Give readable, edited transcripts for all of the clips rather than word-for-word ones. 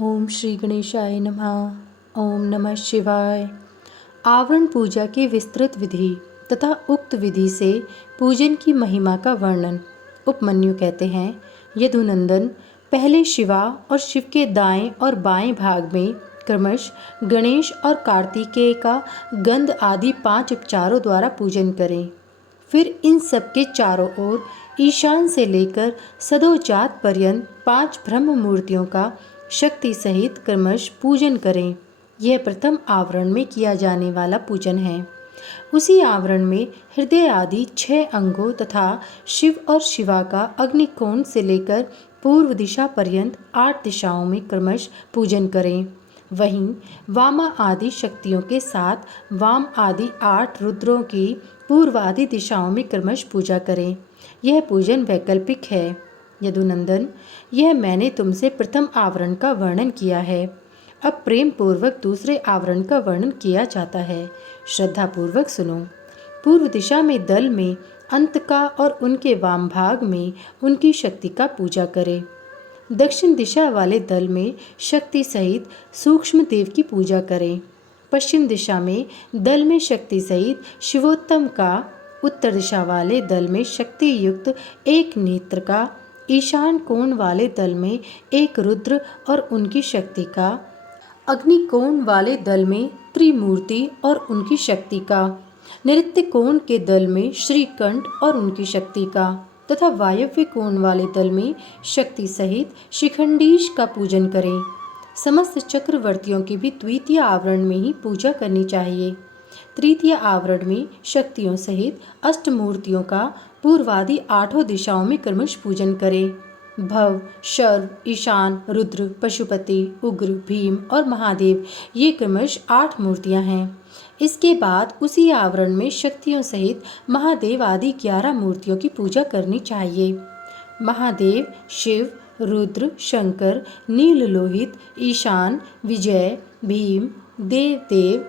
ओम श्री गणेशाय नमः। ओम नमः शिवाय। आवरण पूजा की विस्तृत विधि तथा उक्त विधि से पूजन की महिमा का वर्णन। उपमन्यु कहते हैं, यदुनंदन, पहले शिवा और शिव के दाएं और बाएं भाग में क्रमश गणेश और कार्तिकेय का गंध आदि 5 उपचारों द्वारा पूजन करें। फिर इन सबके चारों ओर ईशान से लेकर सदोजात पर्यंत 5 ब्रह्म मूर्तियों का शक्ति सहित क्रमश पूजन करें। यह प्रथम आवरण में किया जाने वाला पूजन है। उसी आवरण में हृदय आदि 6 अंगों तथा शिव और शिवा का अग्निकोण से लेकर पूर्व दिशा पर्यंत 8 दिशाओं में क्रमश पूजन करें। वहीं वामा आदि शक्तियों के साथ वाम आदि 8 रुद्रों की पूर्व आदि दिशाओं में क्रमश पूजा करें। यह पूजन वैकल्पिक है। यदुनंदन, यह मैंने तुमसे प्रथम आवरण का वर्णन किया है। अब प्रेम पूर्वक दूसरे आवरण का वर्णन किया जाता है। श्रद्धा पूर्वक सुनो। पूर्व दिशा में दल में अंत का और उनके वाम भाग में उनकी शक्ति का पूजा करें। दक्षिण दिशा वाले दल में शक्ति सहित सूक्ष्म देव की पूजा करें। पश्चिम दिशा में दल में शक्ति सहित शिवोत्तम का, उत्तर दिशा वाले दल में शक्ति युक्त एक नेत्र का, ईशान कोण वाले दल में एक रुद्र और उनकी शक्ति का, अग्निकोण वाले दल में त्रिमूर्ति और उनकी शक्ति का, नृत्य कोण के दल में श्रीकंठ और उनकी शक्ति का, तथा वायव्य कोण वाले दल में शक्ति सहित शिखंडीश का पूजन करें। समस्त चक्रवर्तियों की भी द्वितीय आवरण में ही पूजा करनी चाहिए। तृतीय आवरण में शक्तियों सहित अष्टमूर्तियों का पूर्वादि 8 दिशाओं में क्रमश पूजन करें। भव, शर्व, ईशान, रुद्र, पशुपति, उग्र, भीम और महादेव, ये क्रमश 8 मूर्तियां हैं। इसके बाद उसी आवरण में शक्तियों सहित महादेव आदि 11 मूर्तियों की पूजा करनी चाहिए। महादेव, शिव, रुद्र, शंकर, नीललोहित, ईशान, विजय, भीम, देवदेव,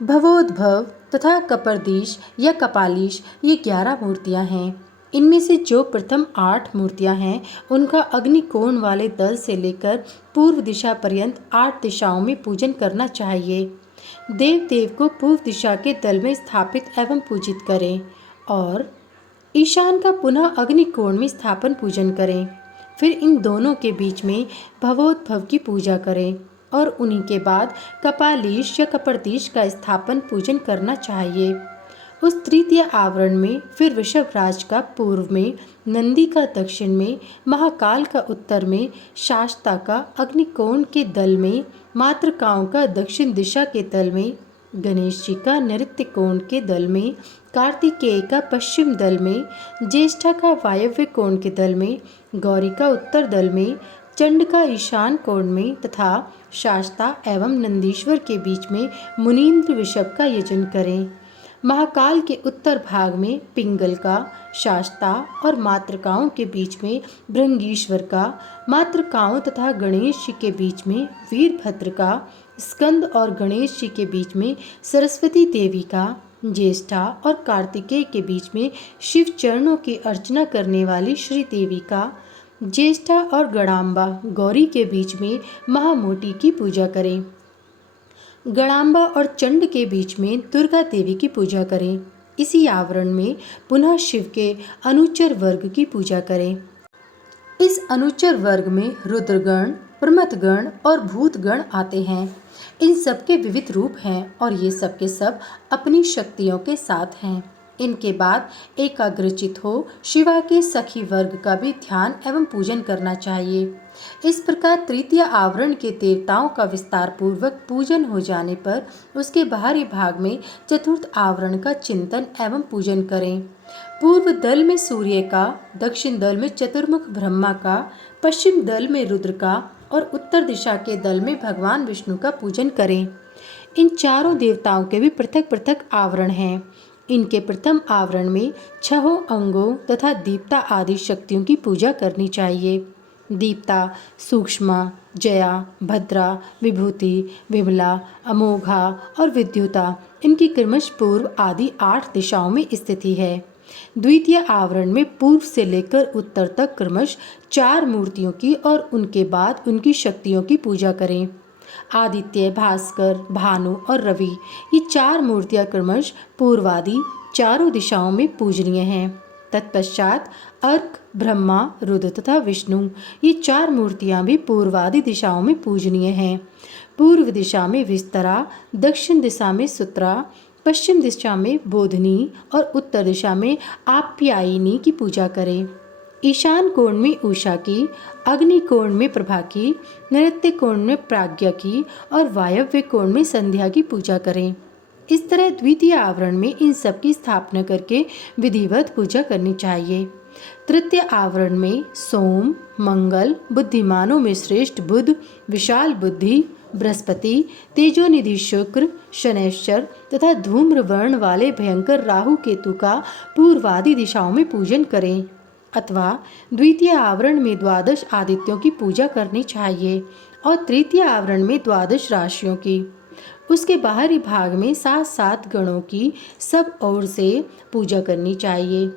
भवोद्भव तथा कपर्दीश या कपालीश, ये 11 मूर्तियां हैं। इनमें से जो प्रथम 8 मूर्तियां हैं उनका अग्निकोण वाले दल से लेकर पूर्व दिशा पर्यंत 8 दिशाओं में पूजन करना चाहिए। देव को पूर्व दिशा के दल में स्थापित एवं पूजित करें और ईशान का पुनः अग्निकोण में स्थापन पूजन करें। फिर इन दोनों के बीच में भवोद्भव की पूजा करें और उन्हीं के बाद कपालीश या कपर्दीश का स्थापन पूजन करना चाहिए। उस तृतीय आवरण में फिर वृषभराज का पूर्व में, नंदी का दक्षिण में, महाकाल का उत्तर में, शास्ता का अग्निकोण के दल में, मातृकाओं का दक्षिण दिशा के दल में, गणेश जी का नृत्य कोण के दल में, कार्तिकेय का पश्चिम दल में, ज्येष्ठा का वायव्य कोण के दल में, गौरी का उत्तर दल में, चंड का ईशान कोण में तथा शास्ता एवं नंदीश्वर के बीच में मुनीन्द्र वृषभ का यजन करें। महाकाल के उत्तर भाग में पिंगल का, शास्ता और मातृकाओं के बीच में भृंगीश्वर का, मातृकाओं तथा गणेश जी के बीच में वीरभद्र का, स्कंद और गणेश जी के बीच में सरस्वती देवी का, ज्येष्ठा और कार्तिकेय के बीच में शिव चरणों की अर्चना करने वाली श्री देवी का, ज्येष्ठा और गणाम्बा गौरी के बीच में महामोटी की पूजा करें। गणाम्बा और चंड के बीच में दुर्गा देवी की पूजा करें। इसी आवरण में पुनः शिव के अनुचर वर्ग की पूजा करें। इस अनुचर वर्ग में रुद्रगण, प्रमथगण और भूतगण आते हैं। इन सबके विविध रूप हैं और ये सब के सब अपनी शक्तियों के साथ हैं। इनके बाद एकाग्रचित हो शिवा के सखी वर्ग का भी ध्यान एवं पूजन करना चाहिए। इस प्रकार तृतीय आवरण के देवताओं का विस्तार पूर्वक पूजन हो जाने पर उसके बाहरी भाग में चतुर्थ आवरण का चिंतन एवं पूजन करें। पूर्व दल में सूर्य का, दक्षिण दल में चतुर्मुख ब्रह्मा का, पश्चिम दल में रुद्र का और उत्तर दिशा के दल में भगवान विष्णु का पूजन करें। इन चारों देवताओं के भी पृथक पृथक आवरण हैं। इनके प्रथम आवरण में 6 अंगों तथा दीप्ता आदि शक्तियों की पूजा करनी चाहिए। दीप्ता, सूक्ष्मा, जया, भद्रा, विभूति, विमला, अमोघा और विद्युता, इनकी क्रमश पूर्व आदि 8 दिशाओं में स्थिति है। द्वितीय आवरण में पूर्व से लेकर उत्तर तक क्रमश 4 मूर्तियों की और उनके बाद उनकी शक्तियों की पूजा करें। आदित्य, भास्कर, भानु और रवि, ये 4 मूर्तियां क्रमश पूर्वादि चारों दिशाओं में पूजनीय हैं। तत्पश्चात अर्क, ब्रह्मा, रुद्र तथा विष्णु, ये 4 मूर्तियां भी पूर्वादि दिशाओं में पूजनीय हैं। पूर्व दिशा में विस्तरा, दक्षिण दिशा में सुत्रा, पश्चिम दिशा में बोधनी और उत्तर दिशा में आप्यायिनी की पूजा करें। ईशान कोण में उषा की, अग्नि कोण में प्रभा की, नैऋत्य कोण में प्राज्ञा की और वायव्य कोण में संध्या की पूजा करें। इस तरह द्वितीय आवरण में इन सब की स्थापना करके विधिवत पूजा करनी चाहिए। तृतीय आवरण में सोम, मंगल, बुद्धिमानों में श्रेष्ठ बुध, विशाल बुद्धि, बृहस्पति, तेजोनिधि शुक्र, शनैश्चर तथा धूम्र वर्ण वाले भयंकर राहु केतु का पूर्वादि दिशाओं में पूजन करें। अथवा द्वितीय आवरण में 12 आदित्यों की पूजा करनी चाहिए और तृतीय आवरण में 12 राशियों की। उसके बाहरी भाग में 7 गणों की सब ओर से पूजा करनी चाहिए।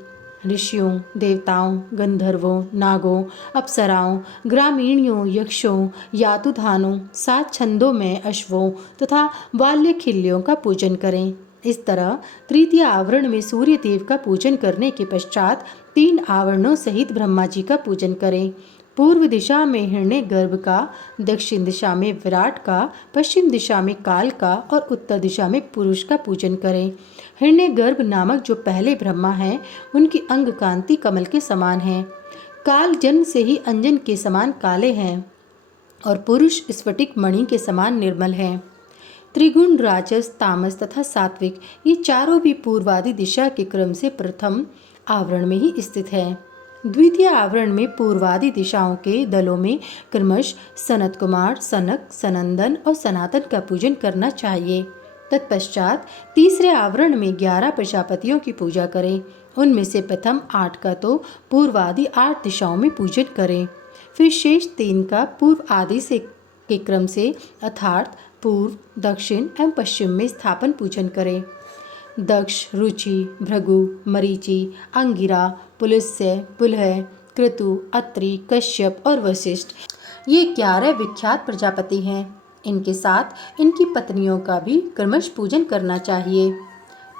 ऋषियों, देवताओं, गंधर्वों, नागों, अप्सराओं, ग्रामीणियों, यक्षों, यातुधानों, 7 छंदों में अश्वों तथा बाल्यखिल्यों का पूजन करें। इस तरह तृतीय आवरण में सूर्य देव का पूजन करने के पश्चात 3 आवरणों सहित ब्रह्मा जी का पूजन करें। पूर्व दिशा में हिरण्यगर्भ का, दक्षिण दिशा में विराट का, पश्चिम दिशा में काल का और उत्तर दिशा में पुरुष का पूजन करें। हिरण्यगर्भ नामक जो पहले ब्रह्मा हैं, उनकी अंग कांति कमल के समान है। काल जन्म से ही अंजन के समान काले हैं और पुरुष स्फटिक मणि के समान निर्मल हैं। त्रिगुण, राजस, तामस तथा सात्विक, ये चारों भी पूर्वादि दिशा के क्रम से प्रथम आवरण में ही स्थित है। द्वितीय आवरण में पूर्वादि दिशाओं के दलों में क्रमश सनत कुमार, सनक, सनंदन और सनातन का पूजन करना चाहिए। तत्पश्चात तीसरे आवरण में 11 प्रजापतियों की पूजा करें। उनमें से प्रथम 8 का तो पूर्वादि 8 दिशाओं में पूजन करें। फिर शेष 3 का पूर्व आदि से के क्रम से अर्थात पूर्व, दक्षिण एवं पश्चिम में स्थापन पूजन करें। दक्ष, रुचि, भृगु, मरीचि, अंगिरा, पुलस्त्य, पुलह, क्रतु, अत्रि, कश्यप और वशिष्ठ, ये 11 विख्यात प्रजापति हैं। इनके साथ इनकी पत्नियों का भी क्रमश पूजन करना चाहिए।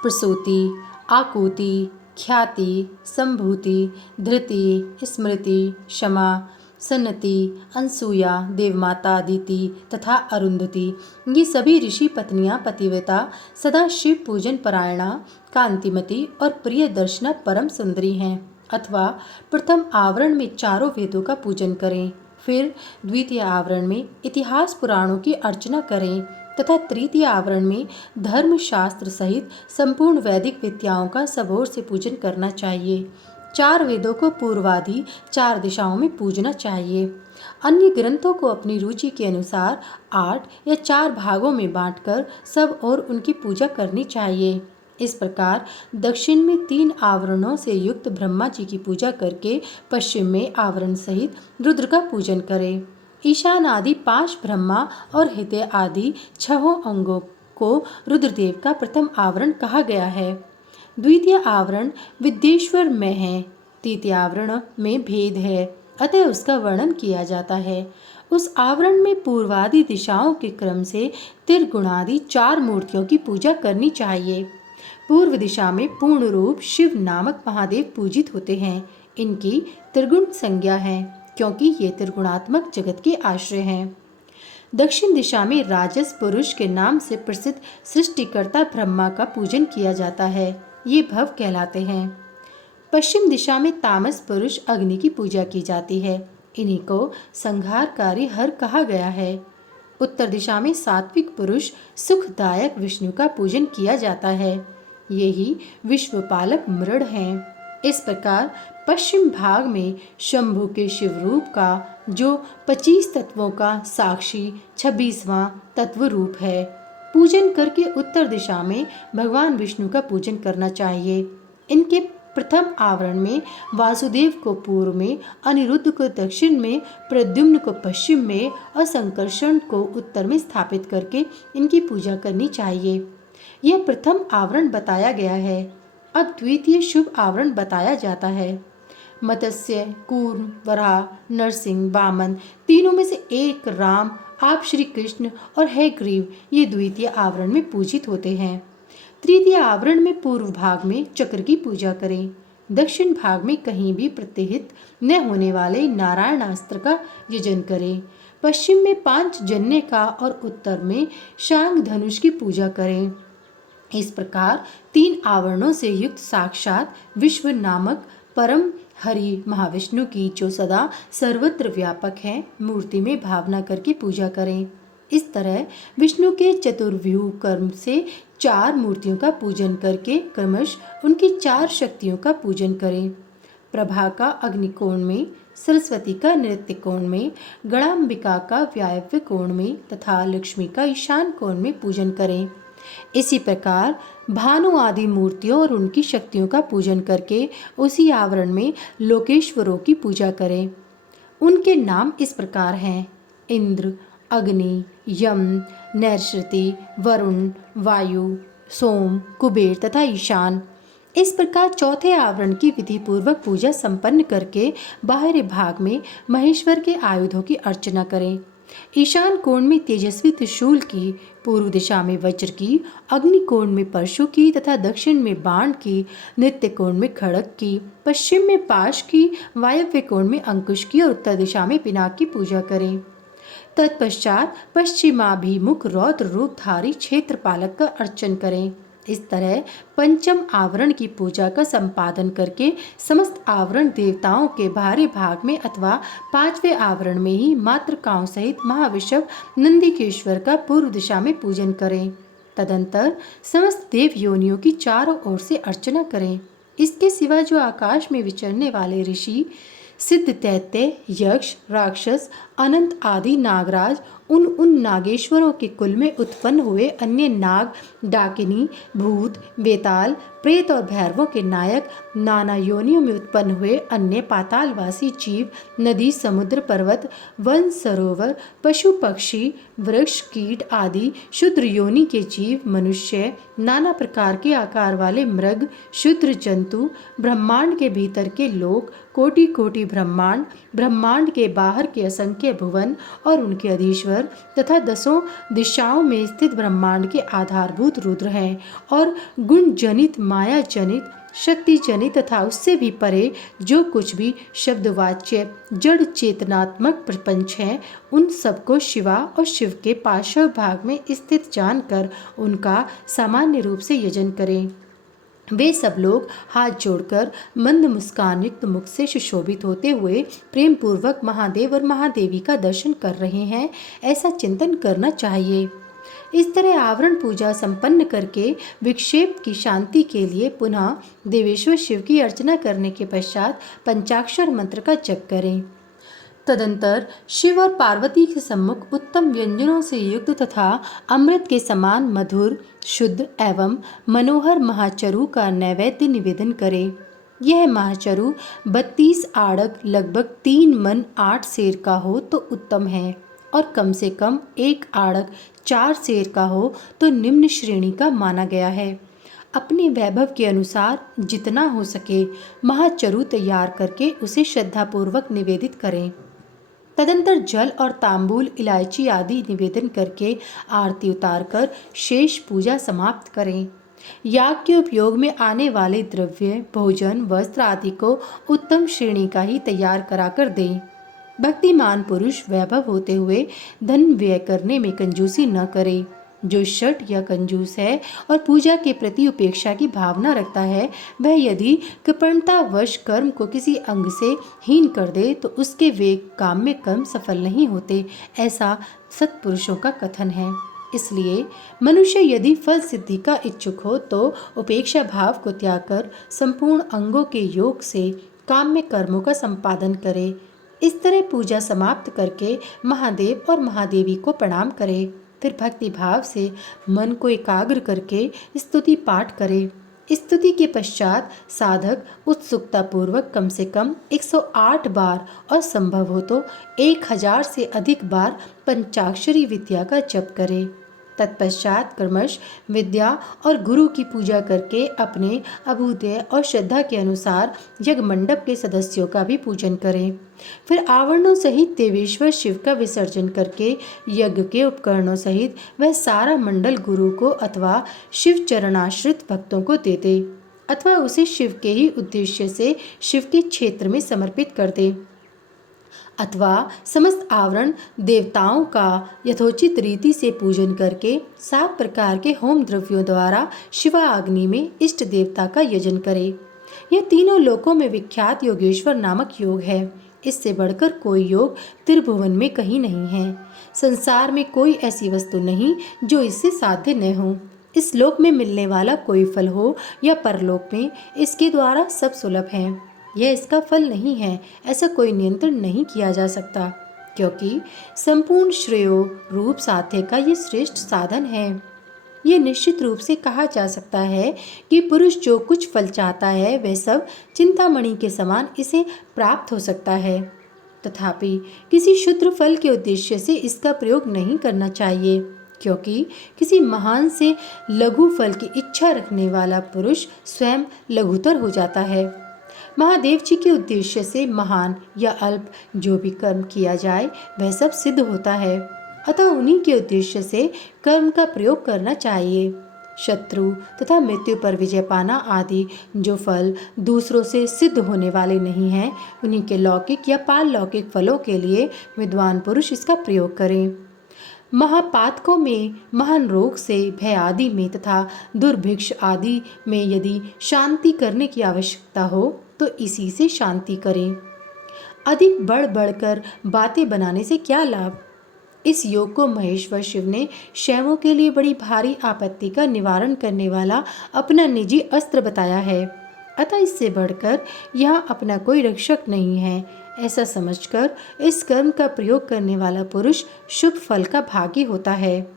प्रसूति, आकुति, ख्याति, संभूति, धृति, स्मृति, क्षमा, सन्नति, अनसूया, देवमाता अदिति तथा अरुंधति, ये सभी ऋषि पत्नियां पतिव्रता, सदा शिव पूजन परायणा, कांतिमती और प्रिय दर्शना परम सुंदरी हैं। अथवा प्रथम आवरण में चारों वेदों का पूजन करें। फिर द्वितीय आवरण में इतिहास पुराणों की अर्चना करें तथा तृतीय आवरण में धर्म शास्त्र सहित संपूर्ण वैदिक विद्याओं का सब ओर से पूजन करना चाहिए। 4 वेदों को पूर्वादि 4 दिशाओं में पूजना चाहिए। अन्य ग्रंथों को अपनी रुचि के अनुसार 8 या 4 भागों में बांटकर सब और उनकी पूजा करनी चाहिए। इस प्रकार दक्षिण में 3 आवरणों से युक्त ब्रह्मा जी की पूजा करके पश्चिम में आवरण सहित रुद्र का पूजन करें। ईशान आदि 5 ब्रह्मा और हृदय आदि 6 अंगों को रुद्रदेव का प्रथम आवरण कहा गया है। द्वितीय आवरण विद्येश्वर में है। तृतीय आवरण में भेद है, अतः उसका वर्णन किया जाता है। उस आवरण में पूर्वादि दिशाओं के क्रम से त्रिगुणादि 4 मूर्तियों की पूजा करनी चाहिए। पूर्व दिशा में पूर्ण रूप शिव नामक महादेव पूजित होते हैं। इनकी त्रिगुण संज्ञा है क्योंकि ये त्रिगुणात्मक जगत के आश्रय हैं। दक्षिण दिशा में राजस पुरुष के नाम से प्रसिद्ध सृष्टिकर्ता ब्रह्मा का पूजन किया जाता है, ये भव कहलाते हैं। पश्चिम दिशा में तामस पुरुष अग्नि की पूजा की जाती है, इन्हीं को संहारकारी हर कहा गया है। उत्तर दिशा में सात्विक पुरुष सुखदायक विष्णु का पूजन किया जाता है, यही विश्वपालक मृड हैं। इस प्रकार पश्चिम भाग में शंभु के शिव रूप का जो 25 तत्वों का साक्षी 26वां तत्व रूप है, पूजन करके उत्तर दिशा में भगवान विष्णु का पूजन करना चाहिए। इनके प्रथम आवरण में वासुदेव को पूर्व में, अनिरुद्ध को दक्षिण में, प्रद्युम्न को पश्चिम में और संकर्षण को उत्तर में स्थापित करके इनकी पूजा करनी चाहिए। यह प्रथम आवरण बताया गया है। अब द्वितीय शुभ आवरण बताया जाता है। मत्स्य, कूर्म, वराह, नरसिंह, वामन तीनों में से एक राम, आप श्री कृष्ण और हयग्रीव ये द्वितीय आवरण में पूजित होते हैं। तृतीय आवरण में पूर्व भाग में चक्र की पूजा करें। दक्षिण भाग में कहीं भी प्रतिहित न होने वाले नारायणास्त्र का यजन करें। पश्चिम में पांचजन्य का और उत्तर में शांग धनुष की पूजा करें। इस प्रकार 3 आवरणों से युक्त साक्षात विश्व नामक परम हरि महाविष्णु की जो सदा सर्वत्र व्यापक है मूर्ति में भावना करके पूजा करें। इस तरह विष्णु के चतुर्व्यूह कर्म से 4 मूर्तियों का पूजन करके क्रमश उनकी 4 शक्तियों का पूजन करें। प्रभा का अग्निकोण में, सरस्वती का नृत्य कोण में, गणाम्बिका का वायव्य कोण में तथा लक्ष्मी का ईशान कोण में पूजन करें। इसी प्रकार भानु आदि मूर्तियों और उनकी शक्तियों का पूजन करके उसी आवरण में लोकेश्वरों की पूजा करें। उनके नाम इस प्रकार हैं: इंद्र, अग्नि, यम, नैऋति, वरुण, वायु, सोम, कुबेर तथा ईशान। इस प्रकार चौथे आवरण की विधि पूर्वक पूजा संपन्न करके बाहरी भाग में महेश्वर के आयुधों की अर्चना करें। ईशान कोण में तेजस्वी त्रिशूल की, पूर्व दिशा में वज्र की, अग्नि कोण में परशु की तथा दक्षिण में बाण की, नृत्य कोण में खड़ग की, पश्चिम में पाश की, वायव्य कोण में अंकुश की और उत्तर दिशा में पिनाक की पूजा करें। तत्पश्चात पश्चिमाभिमुख रौद्र रूपधारी क्षेत्रपालक का अर्चन करें। इस तरह पंचम आवरण की पूजा का संपादन करके समस्त आवरण देवताओं के बाहरी भाग में अथवा 5वें आवरण में ही मातृकाओं सहित महाविषव नंदिकेश्वर का पूर्व दिशा में पूजन करें। तदंतर समस्त देव योनियों की चारों ओर से अर्चना करें। इसके सिवा जो आकाश में विचरने वाले ऋषि, सिद्ध, दैत्य, यक्ष, राक्षस, अनंत आदि नागराज, उन नागेश्वरों के कुल में उत्पन्न हुए अन्य नाग, डाकिनी, भूत, बेताल, प्रेत और भैरवों के नायक, नाना योनियों में उत्पन्न हुए अन्य पातालवासी जीव, नदी, समुद्र, पर्वत, वन, सरोवर, पशु, पक्षी, वृक्ष, कीट आदि शुद्र योनि के जीव, मनुष्य, नाना प्रकार के आकार वाले मृग, क्षुद्र जंतु, ब्रह्मांड के भीतर के लोक, कोटि कोटि ब्रह्मांड, ब्रह्मांड के बाहर के असंख्य भुवन और उनके अधीश्वर तथा 10 दिशाओं में स्थित ब्रह्मांड के आधारभूत रुद्र हैं और गुण जनित, माया जनित, शक्ति जनित तथा उससे भी परे जो कुछ भी शब्दवाच्य जड़ चेतनात्मक प्रपंच हैं, उन सबको शिवा और शिव के पार्श्व भाग में स्थित जानकर उनका सामान्य रूप से यजन करें। वे सब लोग हाथ जोड़कर मंद मुस्कान युक्त मुख से सुशोभित होते हुए प्रेम पूर्वक महादेव और महादेवी का दर्शन कर रहे हैं, ऐसा चिंतन करना चाहिए। इस तरह आवरण पूजा संपन्न करके विक्षेप की शांति के लिए पुनः देवेश्वर शिव की अर्चना करने के पश्चात पंचाक्षर मंत्र का जप करें। तदंतर शिव और पार्वती के सम्मुख उत्तम व्यंजनों से युक्त तथा अमृत के समान मधुर, शुद्ध एवं मनोहर महाचरु का नैवेद्य निवेदन करें। यह महाचरु 32 आड़क लगभग 3 मन 8 सेर का हो तो उत्तम है और कम से कम 1 आड़क 4 सेर का हो तो निम्न श्रेणी का माना गया है। अपने वैभव के अनुसार जितना हो सके महाचरु तैयार करके उसे श्रद्धापूर्वक निवेदित करें। तदंतर जल और तांबूल, इलायची आदि निवेदन करके आरती उतारकर शेष पूजा समाप्त करें। याग के उपयोग में आने वाले द्रव्य, भोजन, वस्त्र आदि को उत्तम श्रेणी का ही तैयार कराकर दें। भक्तिमान पुरुष वैभव होते हुए धन व्यय करने में कंजूसी न करे। जो शठ या कंजूस है और पूजा के प्रति उपेक्षा की भावना रखता है, वह यदि कृपणतावश कर्म को किसी अंग से हीन कर दे तो उसके वे काम में कर्म सफल नहीं होते, ऐसा सत्पुरुषों का कथन है। इसलिए मनुष्य यदि फल सिद्धि का इच्छुक हो तो उपेक्षा भाव को त्याग कर संपूर्ण अंगों के योग से काम में कर्मों का संपादन करे। इस तरह पूजा समाप्त करके महादेव और महादेवी को प्रणाम करे। फिर भक्ति भाव से मन को एकाग्र करके स्तुति पाठ करे। स्तुति के पश्चात साधक उत्सुकता पूर्वक कम से कम 108 बार और संभव हो तो 1000 से अधिक बार पंचाक्षरी विद्या का जप करे। तत्पश्चात क्रमश विद्या और गुरु की पूजा करके अपने अभ्युदय और श्रद्धा के अनुसार यज्ञ मंडप के सदस्यों का भी पूजन करें। फिर आवरणों सहित देवेश्वर शिव का विसर्जन करके यज्ञ के उपकरणों सहित वह सारा मंडल गुरु को अथवा शिव चरणाश्रित भक्तों को दे दे, अथवा उसे शिव के ही उद्देश्य से शिव के क्षेत्र में समर्पित कर दे, अथवा समस्त आवरण देवताओं का यथोचित रीति से पूजन करके 7 प्रकार के होम द्रव्यों द्वारा शिवाग्नि में इष्ट देवता का यजन करे। यह तीनों लोकों में विख्यात योगेश्वर नामक योग है। इससे बढ़कर कोई योग त्रिभुवन में कहीं नहीं है। संसार में कोई ऐसी वस्तु नहीं जो इससे साध्य न हो। इस लोक में मिलने वाला कोई फल हो या परलोक में, इसके द्वारा सब सुलभ है। यह इसका फल नहीं है, ऐसा कोई नियंत्रण नहीं किया जा सकता, क्योंकि संपूर्ण श्रेयो रूप साध्य का ये श्रेष्ठ साधन है। ये निश्चित रूप से कहा जा सकता है कि पुरुष जो कुछ फल चाहता है वह सब चिंतामणि के समान इसे प्राप्त हो सकता है। तथापि किसी क्षुद्र फल के उद्देश्य से इसका प्रयोग नहीं करना चाहिए, क्योंकि किसी महान से लघु फल की इच्छा रखने वाला पुरुष स्वयं लघुतर हो जाता है। महादेव जी के उद्देश्य से महान या अल्प जो भी कर्म किया जाए वह सब सिद्ध होता है, अतः उन्हीं के उद्देश्य से कर्म का प्रयोग करना चाहिए। शत्रु तथा मृत्यु पर विजय पाना आदि जो फल दूसरों से सिद्ध होने वाले नहीं हैं, उन्हीं के लौकिक या पारलौकिक फलों के लिए विद्वान पुरुष इसका प्रयोग करें। महापातकों में, महान रोग से, भय आदि में तथा दुर्भिक्ष आदि में यदि शांति करने की आवश्यकता हो तो इसी से शांति करें। अधिक बढ़ बढ़कर बातें बनाने से क्या लाभ। इस योग को महेश्वर शिव ने शैवों के लिए बड़ी भारी आपत्ति का निवारण करने वाला अपना निजी अस्त्र बताया है, अतः इससे बढ़कर यहाँ अपना कोई रक्षक नहीं है। ऐसा समझकर इस कर्म का प्रयोग करने वाला पुरुष शुभ फल का भागी होता है।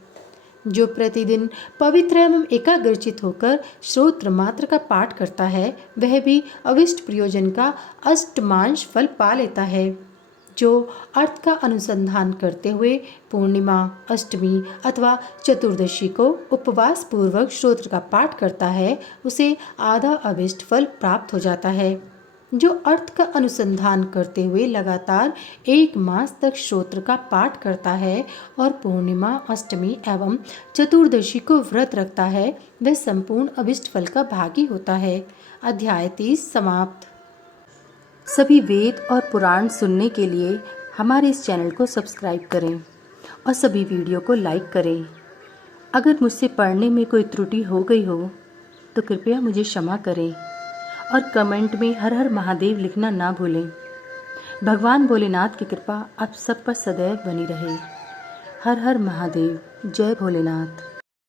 जो प्रतिदिन पवित्र एवं एकाग्रचित होकर श्रोत्र मात्र का पाठ करता है वह भी अविष्ट प्रयोजन का अष्टमांश फल पा लेता है। जो अर्थ का अनुसंधान करते हुए पूर्णिमा, अष्टमी अथवा चतुर्दशी को उपवास पूर्वक श्रोत्र का पाठ करता है उसे आधा अविष्ट फल प्राप्त हो जाता है। जो अर्थ का अनुसंधान करते हुए लगातार 1 मास तक श्रोत्र का पाठ करता है और पूर्णिमा, अष्टमी एवं चतुर्दशी को व्रत रखता है वह संपूर्ण अभिष्ट फल का भागी होता है। अध्याय 30 समाप्त। सभी वेद और पुराण सुनने के लिए हमारे इस चैनल को सब्सक्राइब करें और सभी वीडियो को लाइक करें। अगर मुझसे पढ़ने में कोई त्रुटि हो गई हो तो कृपया मुझे क्षमा करें और कमेंट में हर हर महादेव लिखना ना भूलें। भगवान भोलेनाथ की कृपा आप सब पर सदैव बनी रहे। हर हर महादेव। जय भोलेनाथ।